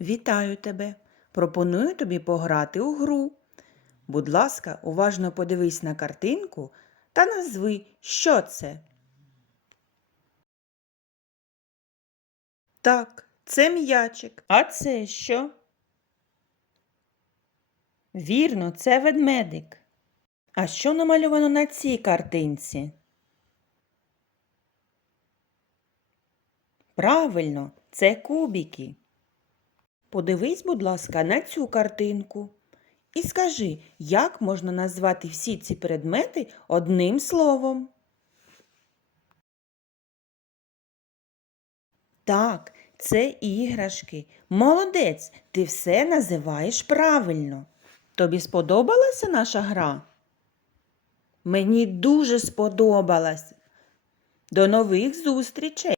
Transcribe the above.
Вітаю тебе! Пропоную тобі пограти у гру. Будь ласка, уважно подивись на картинку та назви, що це. Так, це м'ячик. А це що? Вірно, це ведмедик. А що намальовано на цій картинці? Правильно, це кубики. Подивись, будь ласка, на цю картинку і скажи, як можна назвати всі ці предмети одним словом? Так, це іграшки. Молодець, ти все називаєш правильно. Тобі сподобалася наша гра? Мені дуже сподобалась. До нових зустрічей!